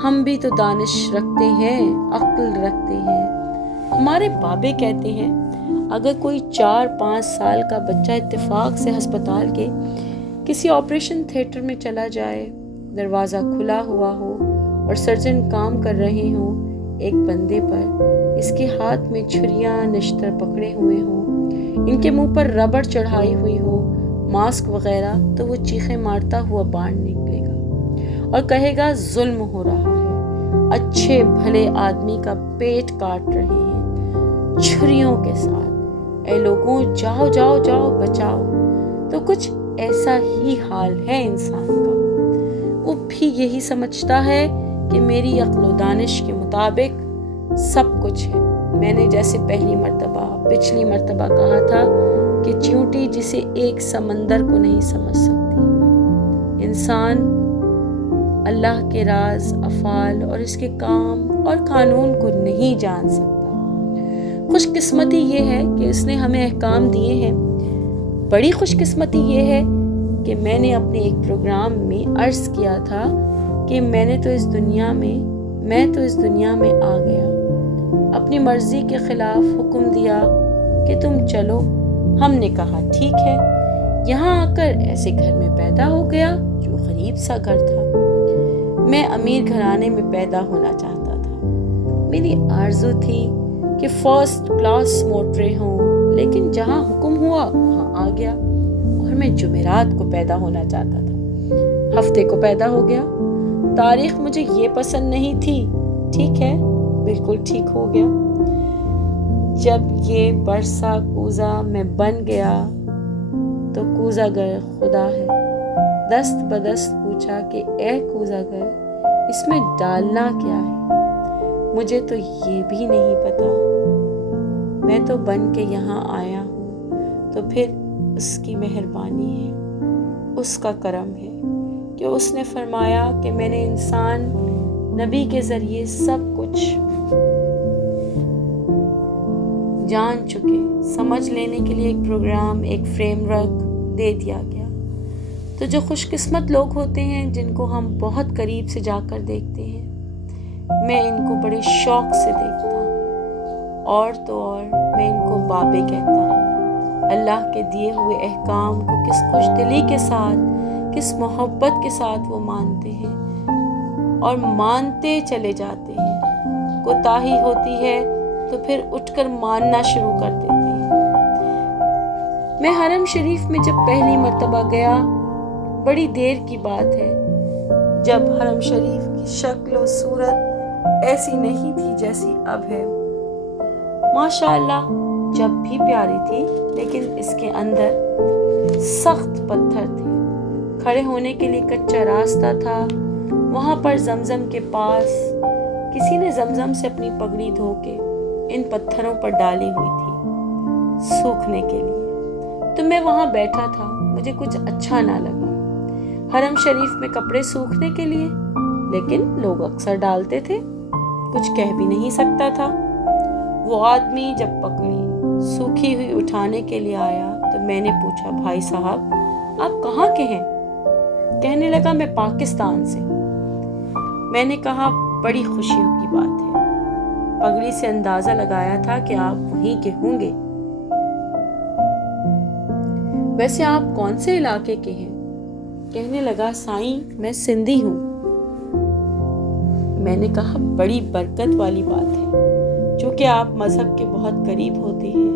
ہم بھی تو دانش رکھتے ہیں، عقل رکھتے ہیں۔ ہمارے بابے کہتے ہیں اگر کوئی 4-5 سال کا بچہ اتفاق سے ہسپتال کے کسی آپریشن تھیٹر میں چلا جائے، دروازہ کھلا ہوا ہو اور سرجن کام کر رہے ہوں ایک بندے پر، اس کے ہاتھ میں چھریاں نشتر پکڑے ہوئے ہوں، ان کے منہ پر ربڑ چڑھائی ہوئی ہو، ماسک وغیرہ، تو وہ چیخیں مارتا ہوا باہر نکلے گا اور کہے گا ظلم ہو رہا ہے، اچھے بھلے آدمی کا پیٹ کاٹ رہے ہیں چھریوں کے ساتھ، اے لوگوں جاؤ جاؤ جاؤ بچاؤ۔ تو کچھ ایسا ہی حال ہے انسان کا، وہ بھی یہی سمجھتا ہے کہ میری عقل و دانش کے مطابق سب کچھ ہے۔ میں نے جیسے پچھلی مرتبہ کہا تھا کہ چیونٹی جسے ایک سمندر کو نہیں سمجھ سکتی، انسان اللہ کے راز، افعال اور اس کے کام اور قانون کو نہیں جان سکتا۔ خوش قسمتی یہ ہے کہ اس نے ہمیں احکام دیے ہیں۔ بڑی خوش قسمتی یہ ہے کہ میں نے اپنے ایک پروگرام میں عرض کیا تھا کہ میں تو اس دنیا میں آ گیا، اپنی مرضی کے خلاف حکم دیا کہ تم چلو۔ ہم نے کہا ٹھیک ہے۔ یہاں آ کر ایسے گھر میں پیدا ہو گیا جو غریب سا گھر تھا۔ میں امیر گھرانے میں پیدا ہونا چاہتا تھا، میری آرزو تھی کہ فرسٹ کلاس موٹریں ہوں، لیکن جہاں حکم ہوا وہاں آ گیا، اور میں جمعرات کو پیدا ہونا چاہتا تھا، ہفتے کو پیدا ہو گیا۔ تاریخ مجھے یہ پسند نہیں تھی، ٹھیک ہے، بالکل ٹھیک ہو گیا۔ جب یہ برسا کوزہ میں بن گیا تو کوزہ گر خدا ہے، دست بدست پوچھا کہ اے کوزہ گر اس میں ڈالنا کیا ہے؟ مجھے تو یہ بھی نہیں پتا، میں تو بن کے یہاں آیا ہوں۔ تو پھر اس کی مہربانی ہے، اس کا کرم ہے کہ اس نے فرمایا کہ میں نے انسان نبی کے ذریعے سب کچھ جان چکے، سمجھ لینے کے لیے ایک پروگرام، ایک فریم ورک دے دیا گیا۔ تو جو خوش قسمت لوگ ہوتے ہیں جن کو ہم بہت قریب سے جا کر دیکھتے ہیں، میں ان کو بڑے شوق سے دیکھتا ہوں، اور تو اور میں ان کو بابے کہتا ہوں۔ اللہ کے دیے ہوئے احکام کو کس خوش دلی کے ساتھ، کس محبت کے ساتھ وہ مانتے ہیں اور مانتے چلے جاتے ہیں۔ کوتاہی ہوتی ہے تو پھر اٹھ کر ماننا شروع کر دیتے ہیں۔ میں حرم شریف میں جب پہلی مرتبہ گیا، بڑی دیر کی بات ہے، جب حرم شریف کی شکل و صورت ایسی نہیں تھی جیسی اب ہے۔ ماشاءاللہ جب بھی پیاری تھی، لیکن اس کے اندر سخت پتھر تھے، کھڑے ہونے کے لیے کچا راستہ تھا۔ وہاں پر زمزم کے پاس کسی نے زمزم سے اپنی پگڑی دھو کے ان پتھروں پر ڈالی ہوئی تھی سوکھنے کے لیے۔ تو میں وہاں بیٹھا تھا، مجھے کچھ اچھا نہ لگا۔ حرم شریف میں کپڑے سوکھنے کے لیے، لیکن لوگ اکثر ڈالتے تھے، کچھ کہہ بھی نہیں سکتا تھا۔ وہ آدمی جب پگڑی سوکھی ہوئی اٹھانے کے لیے آیا تو میں نے پوچھا بھائی صاحب آپ کہاں کے ہیں؟ کہنے لگا میں پاکستان سے۔ میں نے کہا بڑی خوشی کی بات ہے، پگڑی سے اندازہ لگایا تھا کہ آپ وہیں کے ہوں گے۔ ویسے آپ کون سے علاقے کے ہیں؟ کہنے لگا سائیں میں سندھی ہوں۔ میں نے کہا بڑی برکت والی بات ہے، چونکہ آپ مذہب کے بہت قریب ہوتے ہیں،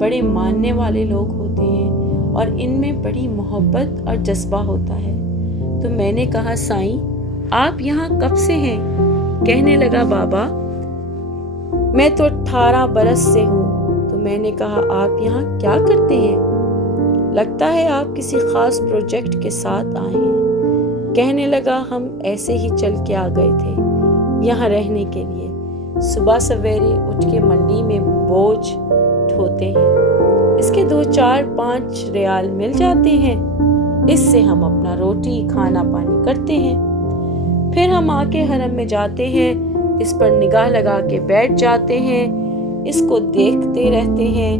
بڑے ماننے والے لوگ ہوتے ہیں اور ان میں بڑی محبت اور جذبہ ہوتا ہے۔ تو میں نے کہا سائیں آپ یہاں کب سے ہیں؟ کہنے لگا بابا میں تو 18 برس سے ہوں۔ تو میں نے کہا آپ یہاں کیا کرتے ہیں؟ لگتا ہے آپ کسی خاص پروجیکٹ کے ساتھ آئے ہیں۔ کہنے لگا ہم ایسے ہی چل کے آ گئے تھے یہاں رہنے کے لیے، صبح سویرے اٹھ کے منڈی میں بوجھ ڈھوتے ہیں، اس کے 2-4-5 ریال مل جاتے ہیں، اس سے ہم اپنا روٹی کھانا پانی کرتے ہیں۔ پھر ہم آ کے حرم میں جاتے ہیں، اس پر نگاہ لگا کے بیٹھ جاتے ہیں، اس کو دیکھتے رہتے ہیں۔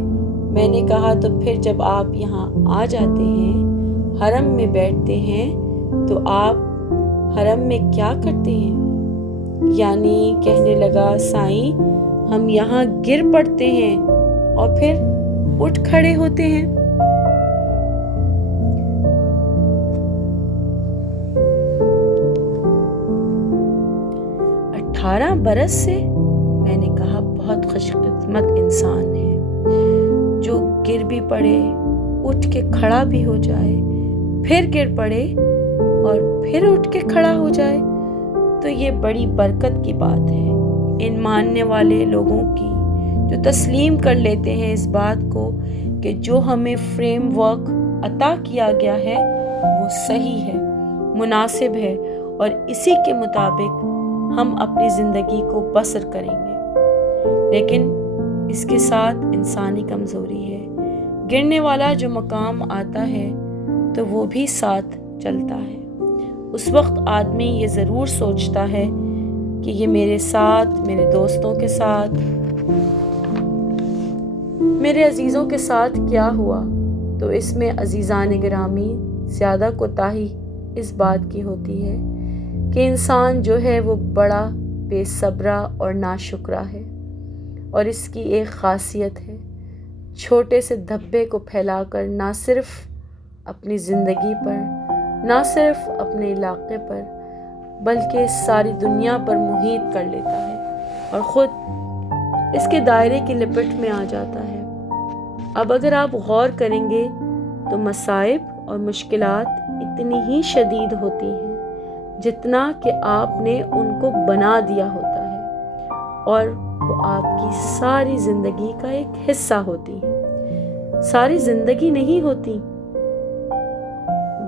میں نے کہا تو پھر جب آپ یہاں آ جاتے ہیں، حرم میں بیٹھتے ہیں، تو آپ حرم میں کیا کرتے ہیں؟ یعنی کہنے لگا سائیں ہم یہاں گر پڑتے ہیں اور پھر اٹھ کھڑے ہوتے ہیں۔ "18 برس سے؟" میں نے کہا، "بہت خوش قسمت انسان ہے جو گر بھی پڑے، اٹھ کے کھڑا بھی ہو جائے، پھر گر پڑے اور پھر اٹھ کے کھڑا ہو جائے، تو یہ بڑی برکت کی بات ہے۔ ان ماننے والے لوگوں کی جو تسلیم کر لیتے ہیں اس بات کو کہ جو ہمیں فریم ورک عطا کیا گیا ہے وہ صحیح ہے، مناسب ہے اور اسی کے مطابق ہم اپنی زندگی کو بسر کریں گے۔ لیکن اس کے ساتھ انسانی کمزوری ہے۔ گرنے والا جو مقام آتا ہے تو وہ بھی ساتھ چلتا ہے۔ اس وقت آدمی یہ ضرور سوچتا ہے کہ یہ میرے ساتھ، میرے دوستوں کے ساتھ، میرے عزیزوں کے ساتھ کیا ہوا؟ تو اس میں عزیزان گرامی زیادہ کوتاہی اس بات کی ہوتی ہے کہ انسان جو ہے وہ بڑا بے صبرا اور ناشکرا ہے، اور اس کی ایک خاصیت ہے، چھوٹے سے دھبے کو پھیلا کر نہ صرف اپنی زندگی پر، نہ صرف اپنے علاقے پر، بلکہ ساری دنیا پر محیط کر لیتا ہے اور خود اس کے دائرے کی لپٹ میں آ جاتا ہے۔ اب اگر آپ غور کریں گے تو مصائب اور مشکلات اتنی ہی شدید ہوتی ہیں جتنا کہ آپ نے ان کو بنا دیا ہوتا ہے، اور وہ آپ کی ساری زندگی کا ایک حصہ ہوتی ہے، ساری زندگی نہیں ہوتی۔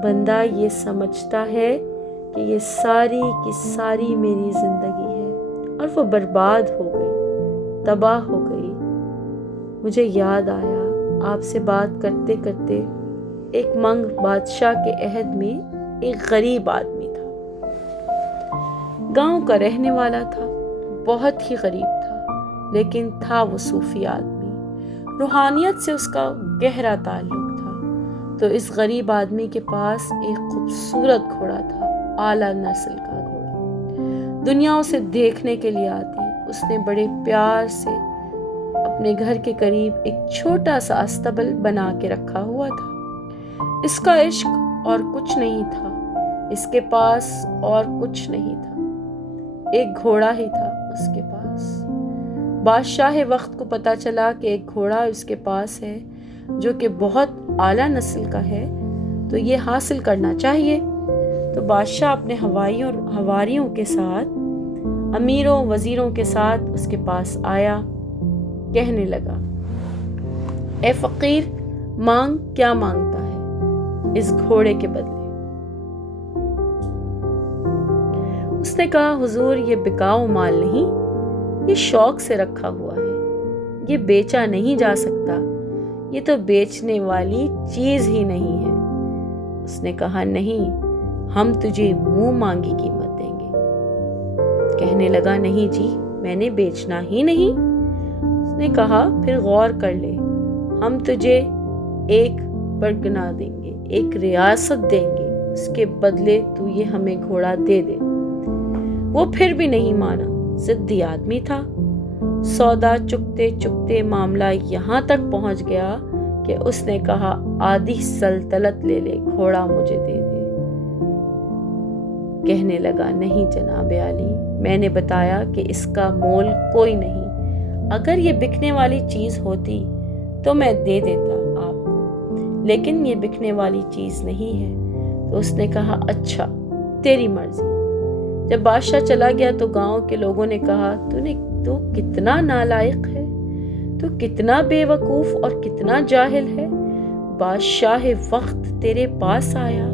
بندہ یہ سمجھتا ہے کہ یہ ساری کی ساری میری زندگی ہے اور وہ برباد ہو گئی، تباہ ہو گئی۔ مجھے یاد آیا آپ سے بات کرتے کرتے، ایک منگ بادشاہ کے عہد میں ایک غریب آدمی تھا، گاؤں کا رہنے والا تھا، بہت ہی غریب تھا، لیکن تھا وہ صوفی آدمی، روحانیت سے اس کا گہرا تعلق تھا۔ تو اس غریب آدمی کے پاس ایک خوبصورت گھوڑا تھا، اعلیٰ نسل کا گھوڑا۔ دنیا اسے دیکھنے کے لیے آتی۔ اس نے بڑے پیار سے اپنے گھر کے قریب ایک چھوٹا سا استبل بنا کے رکھا ہوا تھا۔ اس کا عشق اور کچھ نہیں تھا، اس کے پاس اور کچھ نہیں تھا، ایک گھوڑا ہی تھا اس کے پاس۔ بادشاہ وقت کو پتہ چلا کہ ایک گھوڑا اس کے پاس ہے جو کہ بہت اعلیٰ نسل کا ہے، تو یہ حاصل کرنا چاہیے۔ تو بادشاہ اپنے حواریوں کے ساتھ، امیروں وزیروں کے ساتھ اس کے پاس آیا، کہنے لگا، اے فقیر، مانگ، کیا مانگتا ہے اس گھوڑے کے بدلے؟ اس نے کہا، حضور یہ بکاؤ مال نہیں، یہ شوق سے رکھا ہوا ہے، یہ بیچا نہیں جا سکتا، یہ تو بیچنے والی چیز ہی نہیں ہے۔ اس نے کہا، نہیں، ہم تجھے منہ مانگی قیمت دیں گے۔ کہنے لگا، نہیں جی، میں نے بیچنا ہی نہیں۔ اس نے کہا، پھر غور کر لے، ہم تجھے ایک برگنا دیں گے، ایک ریاست دیں گے، اس کے بدلے تو یہ ہمیں گھوڑا دے دے۔ وہ پھر بھی نہیں مانا، ضدی آدمی تھا۔ سودا چکتے چکتے معاملہ یہاں تک پہنچ گیا کہ اس نے کہا، آدھی سلطنت لے لے، گھوڑا مجھے دے دے۔ کہنے لگا، نہیں جناب عالی، میں نے بتایا کہ اس کا مول کوئی نہیں، اگر یہ بکنے والی چیز ہوتی تو میں دے دیتا آپ کو، لیکن یہ بکنے والی چیز نہیں ہے۔ تو اس نے کہا، اچھا، تیری مرضی۔ جب بادشاہ چلا گیا تو گاؤں کے لوگوں نے کہا، تو کتنا نالائق ہے، تو کتنا بے وقوف اور کتنا جاہل ہے۔ بادشاہ وقت تیرے پاس آیا،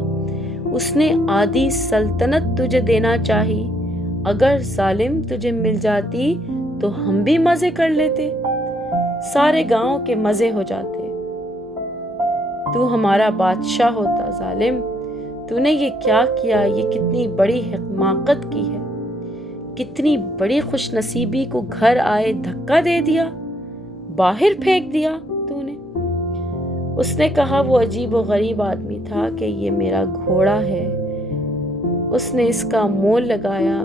اس نے آدھی سلطنت تجھے دینا چاہی، اگر ظالم تجھے مل جاتی تو ہم بھی مزے کر لیتے، سارے گاؤں کے مزے ہو جاتے، تو ہمارا بادشاہ ہوتا۔ ظالم، تو نے یہ کیا کیا؟ یہ کتنی بڑی حماقت کی ہے، کتنی بڑی خوش نصیبی کو گھر آئے دھکا دے دیا، باہر پھینک دیا تو نے۔ اس نے کہا، وہ عجیب و غریب آدمی تھا کہ یہ میرا گھوڑا ہے، اس نے اس کا مول لگایا،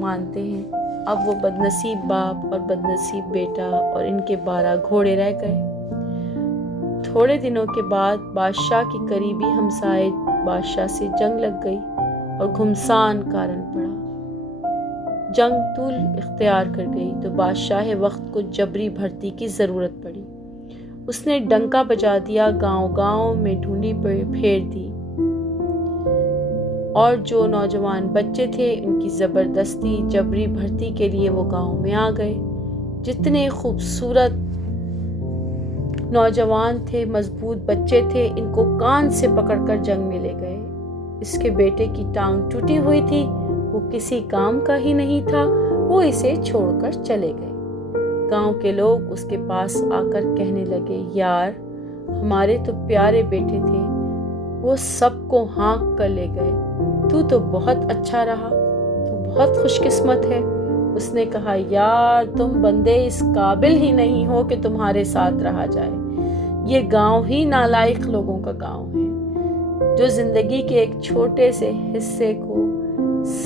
مانتے ہیں۔ اب وہ بدنصیب باپ اور بدنصیب بیٹا اور ان کے 12 گھوڑے رہ گئے۔ تھوڑے دنوں کے بعد بادشاہ کی قریبی ہمسائے بادشاہ سے جنگ لگ گئی اور گھمسان کارن پڑا۔ جنگ طول اختیار کر گئی تو بادشاہ وقت کو جبری بھرتی کی ضرورت پڑی۔ اس نے ڈنکا بجا دیا، گاؤں گاؤں میں ڈھونڈی پھیر دی اور جو نوجوان بچے تھے ان کی زبردستی جبری بھرتی کے لیے وہ گاؤں میں آ گئے۔ جتنے خوبصورت نوجوان تھے، مضبوط بچے تھے، ان کو کان سے پکڑ کر جنگ میں لے گئے۔ اس کے بیٹے کی ٹانگ ٹوٹی ہوئی تھی، وہ کسی کام کا ہی نہیں تھا، وہ اسے چھوڑ کر چلے گئے۔ گاؤں کے لوگ اس کے پاس آ کر کہنے لگے، یار ہمارے تو پیارے بیٹے تھے، وہ سب کو ہانک کر لے گئے، تو بہت اچھا رہا، تو بہت خوش قسمت ہے۔ اس نے کہا، یار تم بندے اس قابل ہی نہیں ہو کہ تمہارے ساتھ رہا جائے۔ یہ گاؤں ہی نالائق لوگوں کا گاؤں ہے، جو زندگی کے ایک چھوٹے سے حصے کو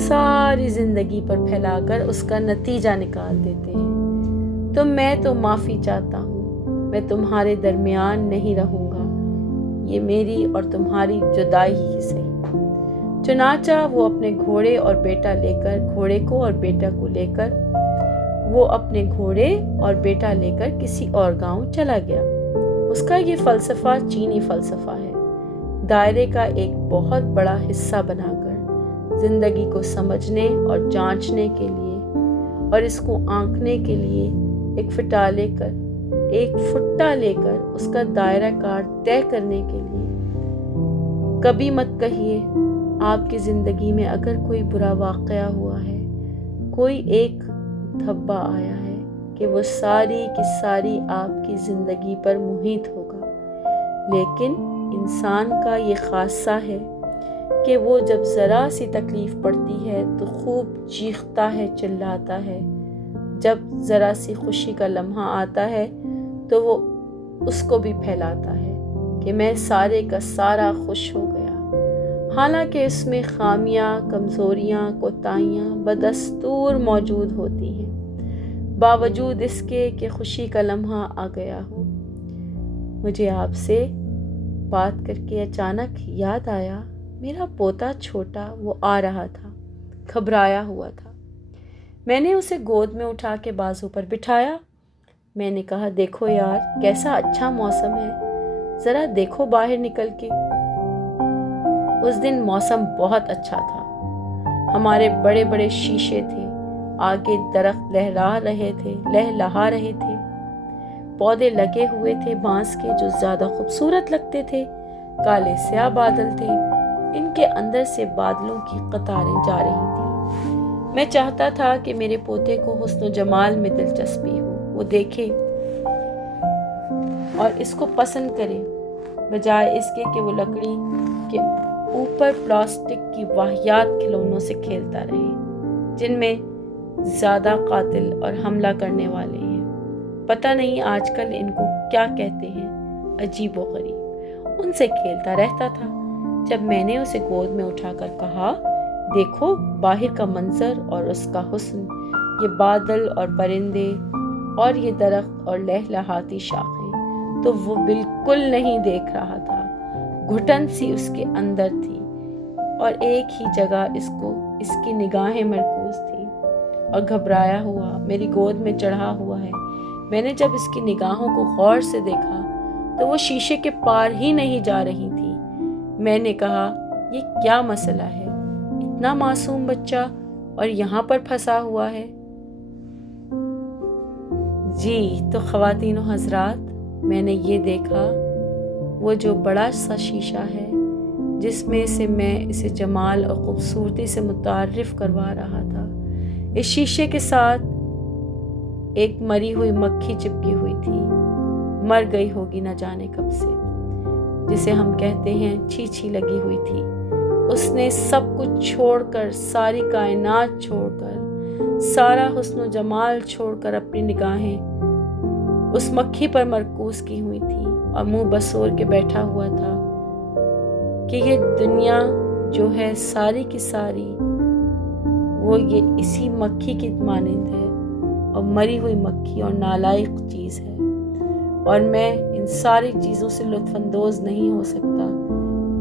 ساری زندگی پر پھیلا کر اس کا نتیجہ نکال دیتے ہیں۔ تو میں تو معافی چاہتا ہوں، میں تمہارے درمیان نہیں رہوں گا، یہ میری اور تمہاری جدائی ہی صحیح۔ چنانچہ وہ اپنے گھوڑے اور بیٹا لے کر کسی اور گاؤں چلا گیا۔ اس کا یہ فلسفہ چینی فلسفہ ہے، دائرے کا ایک بہت بڑا حصہ بنا کر زندگی کو سمجھنے اور جانچنے کے لیے اور اس کو آنکنے کے لیے ایک فٹا لے کر اس کا دائرہ کار طے کرنے کے لیے۔ کبھی مت کہیے آپ کی زندگی میں اگر کوئی برا واقعہ ہوا ہے، کوئی ایک دھبا آیا ہے، کہ وہ ساری کی ساری آپ کی زندگی پر محیط ہوگا۔ لیکن انسان کا یہ خاصہ ہے کہ وہ جب ذرا سی تکلیف پڑتی ہے تو خوب چیختا ہے، چلاتا ہے۔ جب ذرا سی خوشی کا لمحہ آتا ہے تو وہ اس کو بھی پھیلاتا ہے کہ میں سارے کا سارا خوش ہو گیا، حالانکہ اس میں خامیاں، کمزوریاں، کوتاہیاں بدستور موجود ہوتی ہیں، باوجود اس کے کہ خوشی کا لمحہ آ گیا ہو۔ مجھے آپ سے بات کر کے اچانک یاد آیا، میرا پوتا چھوٹا وہ آ رہا تھا، گھبرایا ہوا تھا۔ میں نے اسے گود میں اٹھا کے بازو پر بٹھایا۔ میں نے کہا، دیکھو یار کیسا اچھا موسم ہے، ذرا دیکھو باہر نکل کے۔ اس دن موسم بہت اچھا تھا، ہمارے بڑے بڑے شیشے تھے، آگے درخت لہلہا رہے تھے، پودے لگے ہوئے تھے بانس کے جو زیادہ خوبصورت لگتے تھے، کالے سیاہ بادل تھے، ان کے اندر سے بادلوں کی قطاریں جا رہی تھیں۔ میں چاہتا تھا کہ میرے پوتے کو حسن و جمال میں دلچسپی ہو، وہ دیکھے اور اس کو پسند کرے، بجائے اس کے کہ وہ لکڑی کے اوپر پلاسٹک کی واہیات کھلونوں سے کھیلتا رہے، جن میں زیادہ قاتل اور حملہ کرنے والے ہیں۔ پتہ نہیں آج کل ان کو کیا کہتے ہیں، عجیب و غریب۔ ان سے کھیلتا رہتا تھا۔ جب میں نے اسے گود میں اٹھا کر کہا، دیکھو باہر کا منظر اور اس کا حسن، یہ بادل اور پرندے اور یہ درخت اور لہلہاتی شاخیں، تو وہ بالکل نہیں دیکھ رہا تھا۔ گھٹن سی اس کے اندر تھی اور ایک ہی جگہ اس کی نگاہیں مرکوز تھیں اور گھبرایا ہوا میری گود میں چڑھا ہوا ہے۔ میں نے جب اس کی نگاہوں کو غور سے دیکھا تو وہ شیشے کے پار ہی نہیں جا رہی تھی۔ میں نے کہا، یہ کیا مسئلہ ہے؟ اتنا معصوم بچہ اور یہاں پر پھنسا ہوا ہے۔ جی تو خواتین و حضرات، میں نے یہ دیکھا، وہ جو بڑا سا شیشہ ہے جس میں سے میں اسے جمال اور خوبصورتی سے متعارف کروا رہا تھا، اس شیشے کے ساتھ ایک مری ہوئی مکھی چپکی ہوئی تھی، مر گئی ہوگی نہ جانے کب سے، جسے ہم کہتے ہیں چھی لگی ہوئی تھی۔ اس نے سب کچھ چھوڑ کر، ساری کائنات چھوڑ کر، سارا حسن و جمال چھوڑ کر اپنی نگاہیں اس مکھی پر مرکوز کی ہوئی تھی اور منہ بسور کے بیٹھا ہوا تھا کہ یہ دنیا جو ہے ساری کی ساری وہ یہ اسی مکھی کی مانند ہے اور مری ہوئی مکھی اور نالائق چیز ہے، اور میں ان ساری چیزوں سے لطف اندوز نہیں ہو سکتا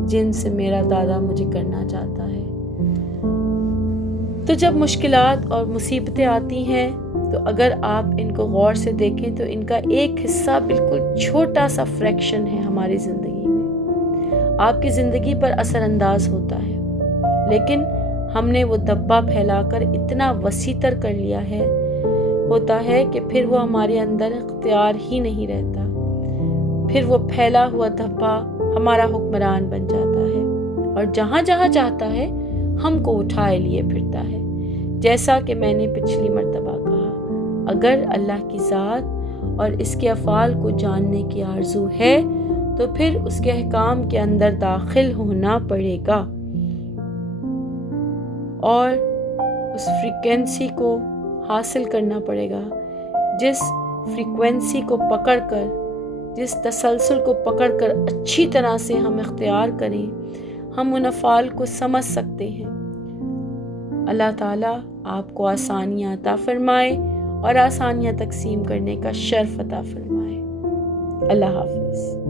جن سے میرا دادا مجھے کرنا چاہتا ہے۔ تو جب مشکلات اور مصیبتیں آتی ہیں تو اگر آپ ان کو غور سے دیکھیں تو ان کا ایک حصہ بالکل چھوٹا سا فریکشن ہے ہماری زندگی میں، آپ کی زندگی پر اثر انداز ہوتا ہے، لیکن ہم نے وہ دبا پھیلا کر اتنا وسیع تر کر لیا ہوتا ہے کہ پھر وہ ہمارے اندر اختیار ہی نہیں رہتا، پھر وہ پھیلا ہوا دھبا ہمارا حکمران بن جاتا ہے اور جہاں جہاں چاہتا ہے ہم کو اٹھائے لیے پھرتا ہے۔ جیسا کہ میں نے پچھلی مرتبہ کہا، اگر اللہ کی ذات اور اس کے افعال کو جاننے کی آرزو ہے تو پھر اس کے احکام کے اندر داخل ہونا پڑے گا اور اس فریکوینسی کو حاصل کرنا پڑے گا، جس فریکوینسی کو پکڑ کر، جس تسلسل کو پکڑ کر اچھی طرح سے ہم اختیار کریں، ہم ان افعال کو سمجھ سکتے ہیں۔ اللہ تعالیٰ آپ کو آسانیاں عطا فرمائے اور آسانیاں تقسیم کرنے کا شرف عطا فرمائے۔ اللہ حافظ۔